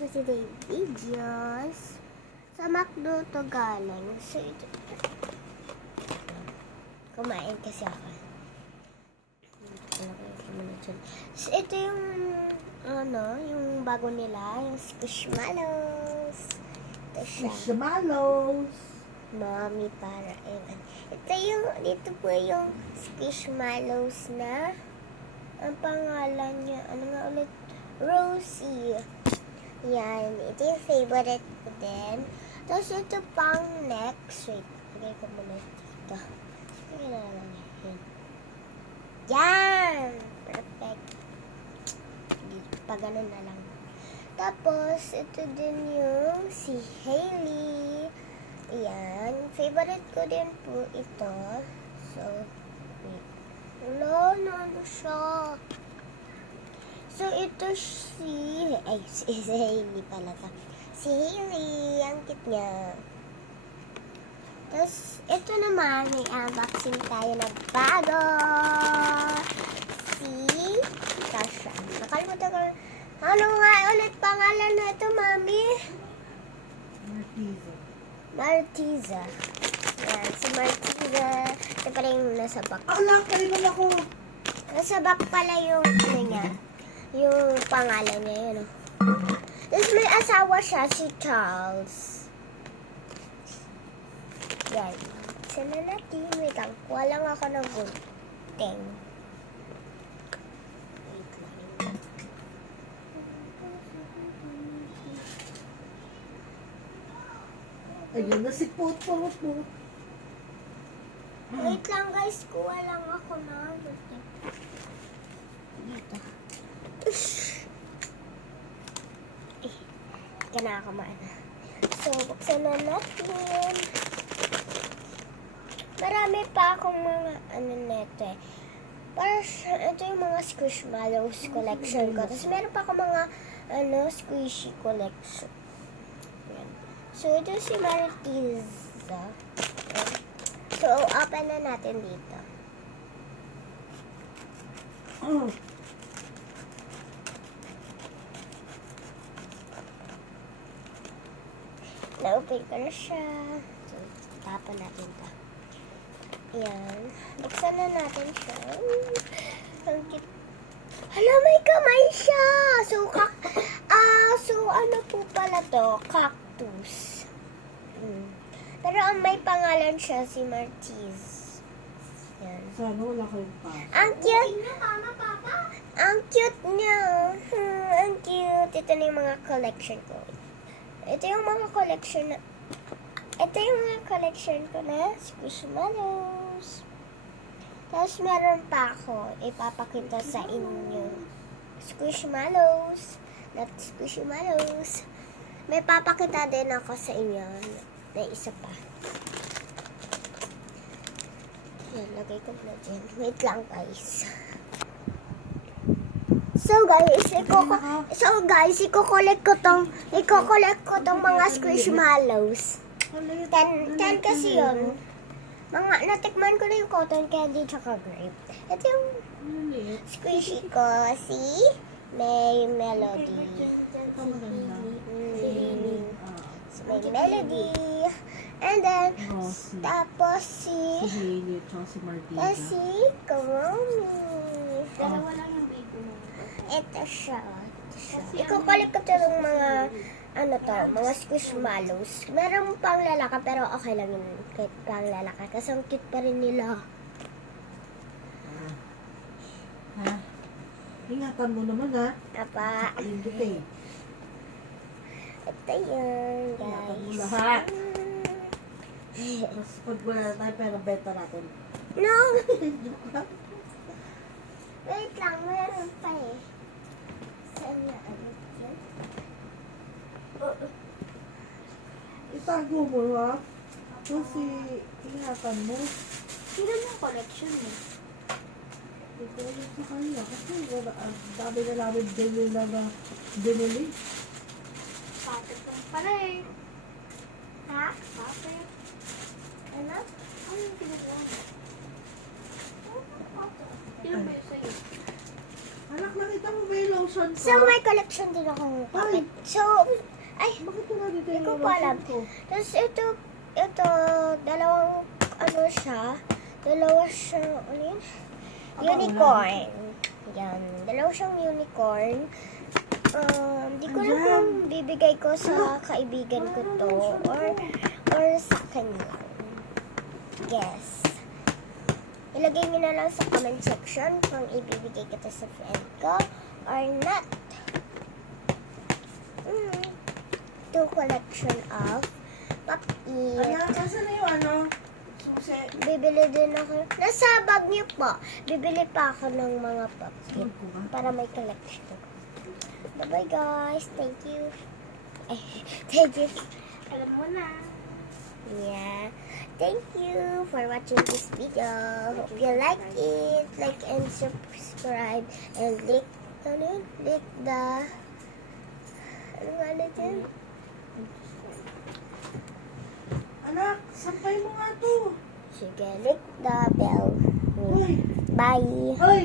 Kasi day videos. Sa McDo to galing. So, ito. Kumain kasi ako. So, ito yung yung bago nila, yung Squishmallows. Ito siya. Squishmallows. Mommy para ewan. Ito yung, dito po yung Squishmallows na ang pangalan niya, ano nga ulit? Rosie. Yan. Ito yung favorite ko din. Tapos ito pang next. Wait. Lagay ko muna dito. Sige na lang. Yan. Perfect. Pag ganun na lang. Tapos, ito din yung si Hailey. Yan. Favorite ko din po ito. So, wait. Wala, ano siya. So, ito si Hailey pala ta. Si Hailey, ang cute niya. Tapos, ito naman, may unboxing tayo na bago. Si Tasha. Nakalimutan ko. Ano nga ulit pangalan na ito, Mami? Martiza. Martiza. Yan, si Martiza. Ito pala yung nasa back. Ala, kalimutan ako. Nasa back pala yung, ano niya, yung pangalan niya, yun. Tapos may asawa siya, si Charles. Yan. Sana natin, wait lang. Kuha lang ako ng gunting. Wait lang. Ayun na si Pot. Wait lang guys, kuha lang ako ng gunting. Dito. Hindi ka nakakamaan. So, buksan na natin. Marami pa akong mga neto eh. Ito yung mga Squishmallows collection ko. Tapos meron pa akong mga squishy collection. Yan. So, ito si Martiza. So, open na natin dito. Na-open ko na siya. So, tapan natin ito. Ayan. Buksan na natin siya. Ang cute. Hala, may kamay siya! So, ano po pala to? Cactus. Pero ang may pangalan siya, si Martiz. Yan. Sana wala kayong pa. Ang cute! Ang cute niya. Ang cute. Ito na yung mga collection ko. Ito yung mga collection ko na Squishmallows. Tapos meron pa ako ipapakita sa inyo. Squishmallows. Not Squishmallows. May papakita din ako sa inyo na isa pa. Yan, lagay ko na dyan. Wait lang guys. So guys, iko-collect ko tong mga Squishmallows. 10 kasi yun. Natikman ko na yung cotton candy tsaka grape. Ito yung squishy ko, si May Melody. Ito maganda. Si May Melody. And then, Rosie. tapos Si Hailey at si Martiza. si Karomi. Dalawa lang yung baby mo. Ito siya. Iko-collect ko ng mga mga Squishmallows. Meron pang lalaki pero okay lang yun kahit pang lalaki kasi ang cute pa rin nila. Ha? Ingatan mo naman ha. Apa. Lindot eh. Ito yun, Ingatan mo guys. lahat. Mas pag wala na tayo pero benta natin. No! Wait lang, meron pa eh. Saan na yun? Itago mo ha. Kasi ingatan mo. Sino yung collection mo? Ito ulit sa kanya. Kasi wala, ang dami na namin binili. Patit lang pala eh. Ha? Patit. Ano? Ano yung kinukuha mo? Sino ba yun sa'yo? Anak, nakita mo ba yung lotion ko. So, may collection din akong puppet. So, ay, Bakit ko dito Hindi ko yung pa alam. lotion ko? tapos ito, dalawang, ano siya, dalawa siyang, ano yun? Unicorn. Yan, dalawa siyang unicorn. Di ko alam kung bibigay ko sa kaibigan ko to, or sa kanya. Yes. Ilagay niyo na lang sa comment section kung ibibigay ko to sa friend ko or not. Two collection of puppet. Anak, nasa na yung ano? Susi. Bibili din ako. Nasa bag niyo po. Bibili pa ako ng mga puppet para may collection. Bye-bye guys. Thank you. Thank you. Alam mo na. Yeah. Thank you for watching this video. Hope you like it. Like and subscribe and click the ano nga ulit yun? Anak, sampay mo nga to. Sige, click the bell. Uy! Bye. Uy!